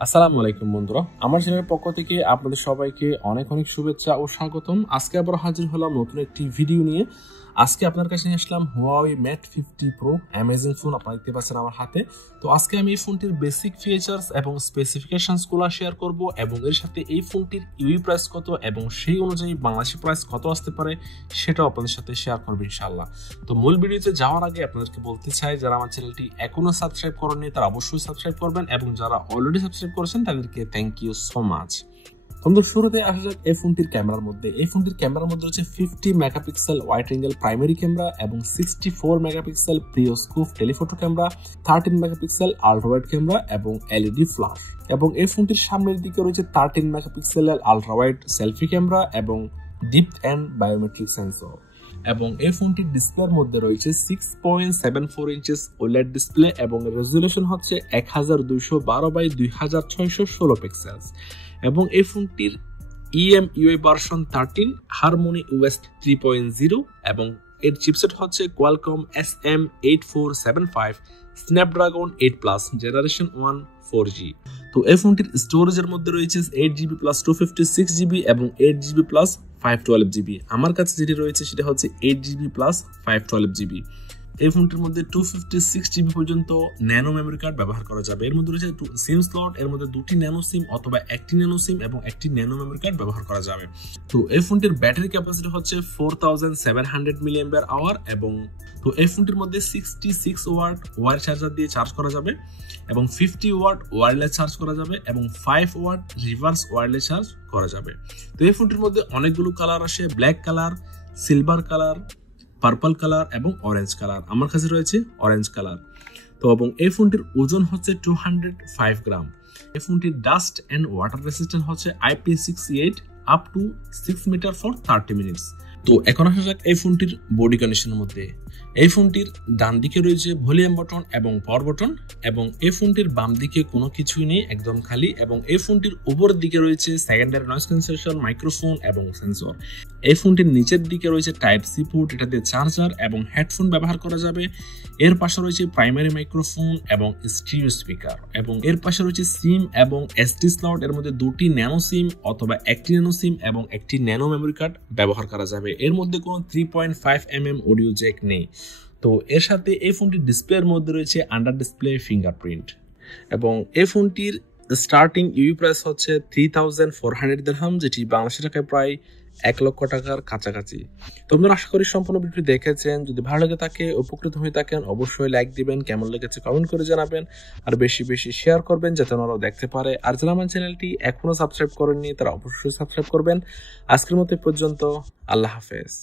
আসসালামু আলাইকুম বন্ধুরা, আমার চ্যানেলের পক্ষ থেকে আপনাদের সবাইকে অনেক অনেক শুভেচ্ছা ও স্বাগতম। আজকে আবার হাজির হলাম নতুন একটি ভিডিও নিয়ে। আজকে আপনার কাছে নিয়ে আসলাম Huawei Mate 50 Pro amazing phone. আপনারা দেখতে পাচ্ছেন আমার হাতে। তো আজকে আমি এই ফোনটির বেসিক ফিচার্স এবং স্পেসিফিকেশনসগুলো শেয়ার করব এবং এর সাথে এই ফোনটির ইউই প্রাইস কত এবং সেই অনুযায়ী বাংলাদেশি প্রাইস কত আসতে পারে সেটাও আপনাদের সাথে শেয়ার করব ইনশাআল্লাহ। তো মূল ভিডিওতে যাওয়ার আগে আপনাদেরকে বলতে চাই, যারা আমার চ্যানেলটি এখনো সাবস্ক্রাইব করেননি তারা অবশ্যই সাবস্ক্রাইব করবেন এবং যারা অলরেডি সাবস্ক্রাইব করেছেন তাদেরকে থ্যাংক ইউ সো মাচ। বন্ধু, শুরুতে আসা যাক এই ফোনটির ক্যামেরার মধ্যে। এই ফোনটির ক্যামেরার মধ্যে রয়েছে 50 megapixel wide angle primary camera এবং 64 megapixel periscope telephoto camera, 13 megapixel ultra wide camera এবং এলইডি ফ্ল্যাশ। এবং এই ফোনটির সামনের দিকে রয়েছে 13 মেগাপিক্সেলের আলট্রা ওয়াইড সেলফি ক্যামেরা এবং ডিপ অ্যান্ড বায়োমেট্রিক সেন্সর। এবং এই ফোনটির ডিসপ্লের মধ্যে রয়েছে 6.74 ইঞ্চেস ওলেড ডিসপ্লে এবং রেজুলেশন হচ্ছে 1212x2616 পিক্সেলস। এবং এই ফোনটির EMUI ভার্সন 13 হারমোনি OS 3.0 এবং এর চিপসেট হচ্ছে Qualcomm SM8475 Snapdragon 8+ generation 1 4G। তো এই ফোনটির স্টোরেজের মধ্যে রয়েছে 8GB প্লাস 256GB এবং 8GB প্লাস 512GB। আমার কাছে যেটি রয়েছে সেটা হচ্ছে 8GB প্লাস 512GB। এই ফোনটির মধ্যে 256GB পর্যন্ত ন্যানো মেমোরি কার্ড ব্যবহার করা যাবে। এর মধ্যে রয়েছে সিম স্লট, এর মধ্যে দুটি ন্যানো সিম অথবা একটি ন্যানো সিম এবং একটি ন্যানো মেমোরি কার্ড ব্যবহার করা যাবে। তো এই ফোনটির ব্যাটারি ক্যাপাসিটি হচ্ছে 4700 mAh এবং তো এই ফোনটির মধ্যে 66 ওয়াট ওয়্যার চার্জার দিয়ে চার্জ করা যাবে এবং 50 ওয়াট ওয়্যারলেস চার্জ করা যাবে এবং 5 ওয়াট রিভার্স ওয়্যারলেস চার্জ করা যাবে। তো এই ফোনটির মধ্যে অনেকগুলো কালার আসে, black colour, silver colour, purple colour এবং অরেঞ্জ কালার। আমার কাছে রয়েছে অরেঞ্জ কালার। তো এবং এই ফোনটির ওজন হচ্ছে 205 গ্রাম। এই ফোনটির ডাস্ট এন্ড ওয়াটার রেসিস্ট্যান্ট হচ্ছে IP68 up to 6 meter for 30 minutes. তো এখন আসা যাক এই ফোনটির বডি কন্ডিশনের মধ্যে। এই ফোনটির ডান দিকে রয়েছে ভলিউম বাটন এবং পাওয়ার বাটন এবং এই ফোনটির বাম দিকে কোনো কিছুই নেই, একদম খালি। এবং এই ফোনটির উপরের দিকে রয়েছে সেকেন্ডারি নয়েজ ক্যান্সেলেশন মাইক্রোফোন এবং সেন্সর। এই ফোনটির নিচের দিকে রয়েছে টাইপ সি পোর্ট, এটাতে চার্জার এবং হেডফোন ব্যবহার করা যাবে। এর পাশে রয়েছে প্রাইমারি মাইক্রোফোন এবং স্টিরিও স্পিকার এবং এর পাশে রয়েছে সিম এবং এসডি স্লট। এর মধ্যে দুটি ন্যানো সিম অথবা একটি ন্যানো সিম এবং একটি ন্যানো মেমোরি কার্ড ব্যবহার করা যাবে। এর মধ্যে কোনো 3.5mm অডিও জ্যাক নেই। তো এর সাথে এই ফোনটির ডিসপ্লের মধ্যে রয়েছে আন্ডার ডিসপ্লে ফিঙ্গারপ্রিন্ট এবং এই ফোনটির স্টার্টিং ইউই প্রাইস হচ্ছে 3400 দিরহাম, যেটি বাংলাদেশি টাকায় প্রায় 1 লক্ষ টাকার কাছাকাছি। তো আপনারা আশা করি সম্পূর্ণ ভিডিওটি দেখেছেন। যদি ভালো লেগে থাকে, উপকৃত হয়ে থাকেন, অবশ্যই লাইক দিবেন, কেমন লেগেছে কমেন্ট করে জানাবেন আর বেশি বেশি শেয়ার করবেন যাতে ওনারাও দেখতে পারে। আর যারা আমার চ্যানেলটি এখনো সাবস্ক্রাইব করেননি তারা অবশ্যই সাবস্ক্রাইব করবেন। আজকের মতো পর্যন্ত, আল্লাহ হাফেজ।